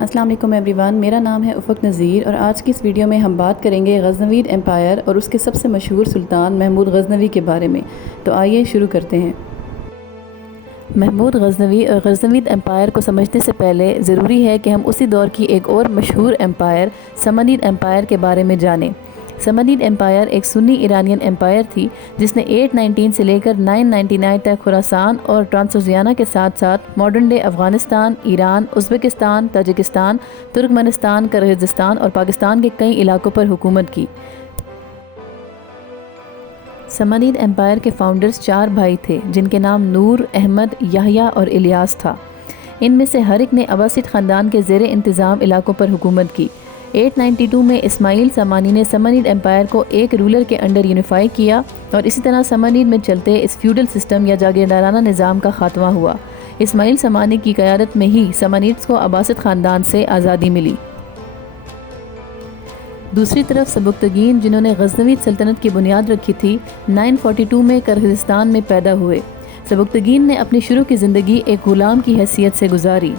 السلام علیکم every one, میرا نام ہے افق نذیر اور آج کی اس ویڈیو میں ہم بات کریں گے غزنوید ایمپائر اور اس کے سب سے مشہور سلطان محمود غزنوی کے بارے میں۔ تو آئیے شروع کرتے ہیں۔ محمود غزنوی اور غزنوید ایمپائر کو سمجھنے سے پہلے ضروری ہے کہ ہم اسی دور کی ایک اور مشہور ایمپائر سمانید ایمپائر کے بارے میں جانیں۔ سمانید ایمپائر ایک سنی ایرانین ایمپائر تھی جس نے 819 سے لے کر 999 تک خراسان اور ٹرانسوزیانا کے ساتھ ساتھ modern day Afghanistan, Iran, Uzbekistan, Tajikistan, ترکمنستان، Kyrgyzstan اور پاکستان کے کئی علاقوں پر حکومت کی۔ سمانید ایمپائر کے فاؤنڈرز 4 بھائی تھے جن کے نام نور، احمد، یحییٰ اور الیاس تھا۔ ان میں سے ہر ایک نے عباسد خاندان کے زیر انتظام علاقوں پر حکومت کی۔ 892 میں اسماعیل سامانی نے سمانید ایمپائر کو ایک رولر کے انڈر یونیفائی کیا اور اسی طرح سمانید میں چلتے اس فیوڈل سسٹم یا جاگیردارانہ نظام کا خاتمہ ہوا۔ اسماعیل سامانی کی قیادت میں ہی سمانیڈز کو عباسد خاندان سے آزادی ملی۔ دوسری طرف سبکتگین جنہوں نے غزنوید سلطنت کی بنیاد رکھی تھی 942 میں کرغزستان میں پیدا ہوئے۔ سبکتگین نے اپنی شروع کی زندگی ایک غلام کی حیثیت سے گزاری۔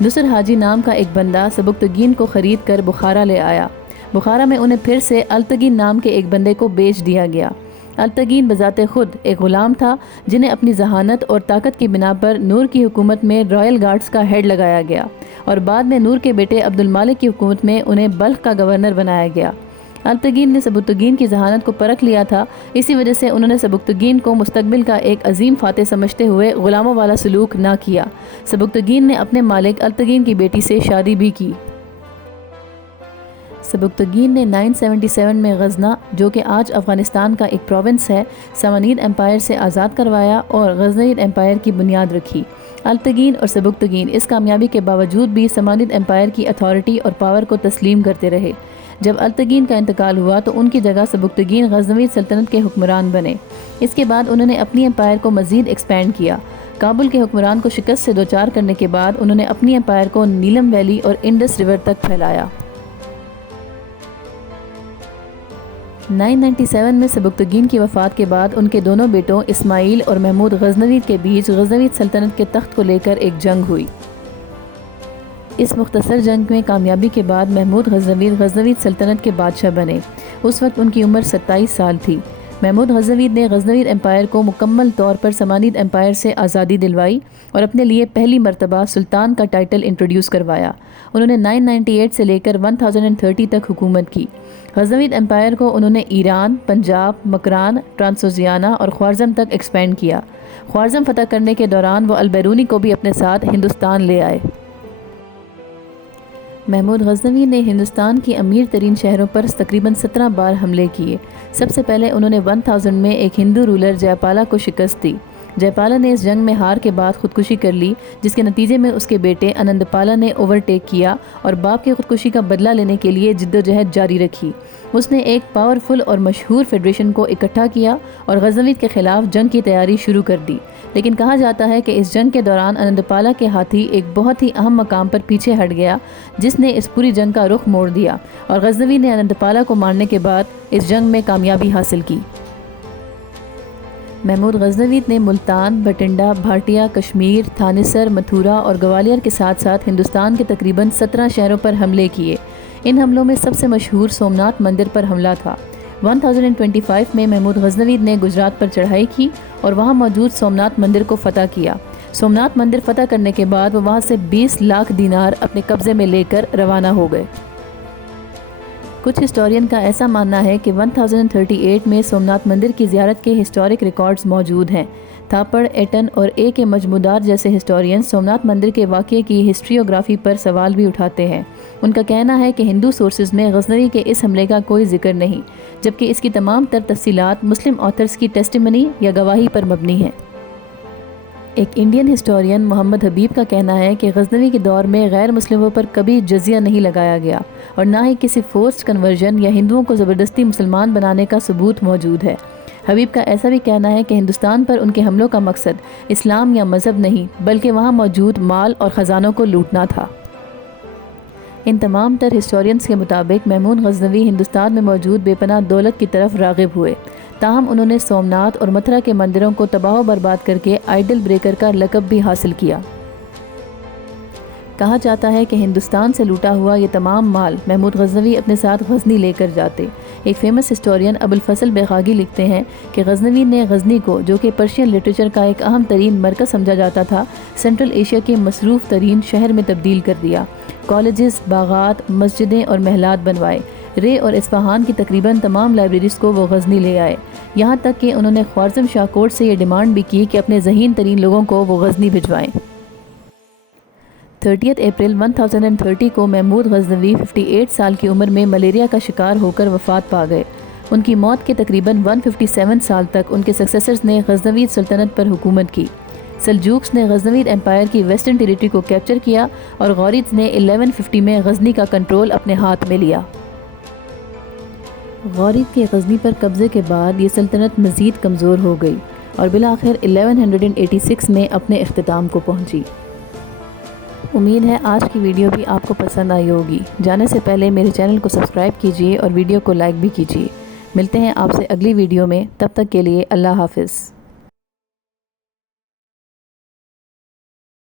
نصر حاجی نام کا ایک بندہ سبکتگین کو خرید کر بخارا لے آیا۔ بخارا میں انہیں پھر سے التگین نام کے ایک بندے کو بیچ دیا گیا۔ التگین بذات خود ایک غلام تھا جنہیں اپنی ذہانت اور طاقت کی بنا پر نور کی حکومت میں رائل گارڈز کا ہیڈ لگایا گیا اور بعد میں نور کے بیٹے عبد المالک کی حکومت میں انہیں بلخ کا گورنر بنایا گیا۔ التگین نے سبکتگین کی ذہانت کو پرکھ لیا تھا، اسی وجہ سے انہوں نے سبکتگین کو مستقبل کا ایک عظیم فاتح سمجھتے ہوئے غلاموں والا سلوک نہ کیا۔ سبکتگین نے اپنے مالک التگین کی بیٹی سے شادی بھی کی۔ سبکتگین نے 977 میں غزنہ جو کہ آج افغانستان کا ایک پروونس ہے سمانید ایمپائر سے آزاد کروایا اور غزنوید ایمپائر کی بنیاد رکھی۔ التگین اور سبکتگین اس کامیابی کے باوجود بھی سمانید ایمپائر کی اتھارٹی اور پاور کو تسلیم کرتے رہے۔ جب التگین کا انتقال ہوا تو ان کی جگہ سبکتگین غزنوید سلطنت کے حکمران بنے۔ اس کے بعد انہوں نے اپنی ایمپائر کو مزید ایکسپینڈ کیا۔ کابل کے حکمران کو شکست سے دوچار کرنے کے بعد انہوں نے اپنی ایمپائر کو نیلم ویلی اور انڈس ریور تک پھیلایا۔ 997 میں سبکتگین کی وفات کے بعد ان کے دونوں بیٹوں اسماعیل اور محمود غزنوید کے بیچ غزنوید سلطنت کے تخت کو لے کر ایک جنگ ہوئی۔ اس مختصر جنگ میں کامیابی کے بعد محمود غزنوید سلطنت کے بادشاہ بنے۔ اس وقت ان کی عمر 27 سال تھی۔ محمود غزنوید نے غزنوید ایمپائر کو مکمل طور پر سمانید ایمپائر سے آزادی دلوائی اور اپنے لیے پہلی مرتبہ سلطان کا ٹائٹل انٹروڈیوس کروایا۔ انہوں نے 998 سے لے کر 1030 تک حکومت کی۔ غزنوید ایمپائر کو انہوں نے ایران، پنجاب، مکران، ٹرانسوزیانا اور خوارزم تک ایکسپینڈ کیا۔ خوارزم فتح کرنے کے دوران وہ البیرونی کو بھی اپنے ساتھ ہندوستان لے آئے۔ محمود غزنوی نے ہندوستان کی امیر ترین شہروں پر تقریباً 17 بار حملے کیے۔ سب سے پہلے انہوں نے 1000 میں ایک ہندو رولر جے پالا کو شکست دی۔ جے پالا نے اس جنگ میں ہار کے بعد خودکشی کر لی، جس کے نتیجے میں اس کے بیٹے انند پالا نے اوورٹیک کیا اور باپ کی خودکشی کا بدلہ لینے کے لیے جدوجہد جاری رکھی۔ اس نے ایک پاورفل اور مشہور فیڈریشن کو اکٹھا کیا اور غزنوید کے خلاف جنگ کی تیاری شروع کر دی، لیکن کہا جاتا ہے کہ اس جنگ کے دوران انند پالا کے ہاتھی ایک بہت ہی اہم مقام پر پیچھے ہٹ گیا جس نے اس پوری جنگ کا رخ موڑ دیا اور غزنوی نے انند پالا کو مارنے کے بعد اس جنگ میں کامیابی حاصل کی۔ محمود غزنوید نے ملتان، بھٹنڈا، بھاٹیا، کشمیر، تھانیسر، متھورا اور گوالیر کے ساتھ ساتھ ہندوستان کے تقریباً 17 شہروں پر حملے کیے۔ ان حملوں میں سب سے مشہور سومناتھ مندر پر حملہ تھا۔ 1025 میں محمود غزنوید نے گجرات پر چڑھائی کی اور وہاں موجود سومناتھ مندر کو فتح کیا۔ سومناتھ مندر فتح کرنے کے بعد وہ وہاں سے 20 لاکھ دینار اپنے قبضے میں لے کر روانہ ہو گئے۔ کچھ ہسٹورین کا ایسا ماننا ہے کہ 1038 میں سومناتھ مندر کی زیارت کے ہسٹورک ریکارڈز موجود ہیں۔ تھاپڑ، ایٹن اور اے کے مجمودار جیسے ہسٹورین سومناتھ مندر کے واقعے کی ہسٹریوگرافی پر سوال بھی اٹھاتے ہیں۔ ان کا کہنا ہے کہ ہندو سورسز میں غزنوی کے اس حملے کا کوئی ذکر نہیں، جبکہ اس کی تمام تر تفصیلات مسلم آتھرز کی ٹیسٹیمنی یا گواہی پر مبنی ہیں۔ ایک انڈین ہسٹورین محمد حبیب کا کہنا ہے کہ غزنوی کے دور میں غیر مسلموں پر کبھی جزیہ نہیں لگایا گیا اور نہ ہی کسی فورسڈ کنورژن یا ہندوؤں کو زبردستی مسلمان بنانے کا ثبوت موجود ہے۔ حبیب کا ایسا بھی کہنا ہے کہ ہندوستان پر ان کے حملوں کا مقصد اسلام یا مذہب نہیں بلکہ وہاں موجود مال اور خزانوں کو لوٹنا تھا۔ ان تمام تر ہسٹورینز کے مطابق محمود غزنوی ہندوستان میں موجود بے پناہ دولت کی طرف راغب ہوئے، تاہم انہوں نے سومناتھ اور متھرا کے مندروں کو تباہ و برباد کر کے آئیڈل بریکر کا لقب بھی حاصل کیا۔ کہا جاتا ہے کہ ہندوستان سے لوٹا ہوا یہ تمام مال محمود غزنوی اپنے ساتھ غزنی لے کر جاتے۔ ایک فیمس ہسٹورین ابوالفضل بیغاگی لکھتے ہیں کہ غزنوی نے غزنی کو، جو کہ پرشین لٹریچر کا ایک اہم ترین مرکز سمجھا جاتا تھا، سینٹرل ایشیا کے مصروف ترین شہر میں تبدیل کر دیا۔ کالجز، باغات، مسجدیں اور محلات بنوائے۔ رے اور اصفہان کی تقریباً تمام لائبریریز کو وہ غزنی لے آئے، یہاں تک کہ انہوں نے خوارزم شاہ کوٹ سے یہ ڈیمانڈ بھی کی کہ اپنے ذہین ترین لوگوں کو وہ غزنی بھجوائیں۔ 30 اپریل 1030 کو محمود غزنوی 58 سال کی عمر میں ملیریا کا شکار ہو کر وفات پا گئے۔ ان کی موت کے تقریباً 157 سال تک ان کے سکسیسرز نے غزنوی سلطنت پر حکومت کی۔ سلجوکس نے غزنوی امپائر کی ویسٹرن ٹیریٹری کو کیپچر کیا اور غوریدز نے 1150 میں غزنی کا کنٹرول اپنے ہاتھ میں لیا۔ غورید کے غزنی پر قبضے کے بعد یہ سلطنت مزید کمزور ہو گئی اور بالآخر 1186 میں اپنے اختتام کو پہنچی۔ امید ہے آج کی ویڈیو بھی آپ کو پسند آئی ہوگی۔ جانے سے پہلے میرے چینل کو سبسکرائب کیجیے اور ویڈیو کو لائک بھی کیجیے۔ ملتے ہیں آپ سے اگلی ویڈیو میں، تب تک کے لیے اللہ حافظ۔